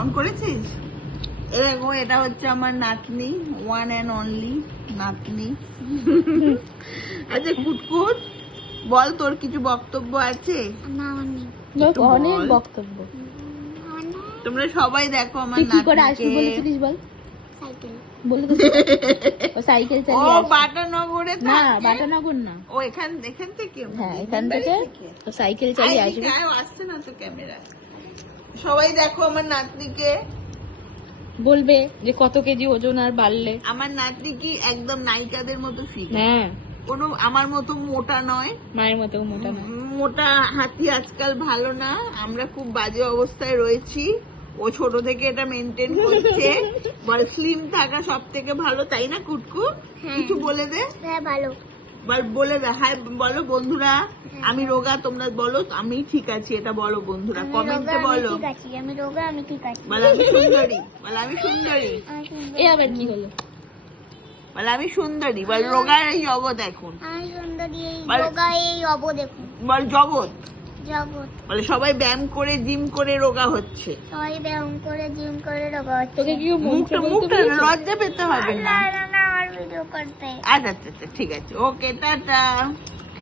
On করেছিস? দেখো এটা হচ্ছে আমার নাতনি, ওয়ান অ্যান্ড অনলি নাতনি। আচ্ছা কুটকুট, বল তোর কিছু বক্তব্য আছে? অনেক বক্তব্য। তোমরা সবাই দেখো আমার তুই কি করে আসবি নাতনিকে। বলেছিলিস বল? সাইকেল বলে তো ও সাইকেল ও চালিয়ে আসে। বাটানগরে না থাকে। বাটানগর না, ও এখান থেকে? হ্যাঁ এখান থেকে ও সাইকেল চালিয়ে আসবে। আসছে না তো ক্যামেরা। সবাই দেখো আমার নাতনিকে। বলবে যে কত কেজি ওজন আর বাড়লে। আমার নাতনি কি একদম নায়িকাদের মতো ফিগার, হ্যাঁ কোনো আমার মতো মোটা নয়। মায়ের মতো মোটা না। মোটা হাতি আজকাল ভালো না, আমরা খুব বাজে অবস্থায় রয়েছি। ও ছোট থেকে এটা মেনটেন করছে। বল স্লিম থাকা সব থেকে ভালো, তাই না কুটকু? কিছু বলে দে। হ্যাঁ ভালো বলে দে হাই, বলো বন্ধুরা আমি রোগা, তোমরা বলো আমি ঠিক আছি, এটা বলো বন্ধুরা কমেন্টে বলো। ঠিক আছে, আমি রোগা, আমি ঠিক আছি। বল আমি সুন্দরী, বল আমি সুন্দরী, আমি সুন্দর, এ আবার কি হলো? বল আমি সুন্দরী, বল রোগার এই জগৎ এখন, আমি সুন্দরী, এই বল। রোগা এই অব দেখুন বল জগৎ, জগৎ। বলে সবাই ব্যায়াম করে জিম করে রোগা হচ্ছে। সবাই ব্যায়াম করে জিম করে রোগা হচ্ছে। তোকে কি মুখে মুখটা লজ্জা পেতে হবে না। না না না, আর ভিডিও করতে। আচ্ছা আচ্ছা ঠিক আছে, ওকে টাটা।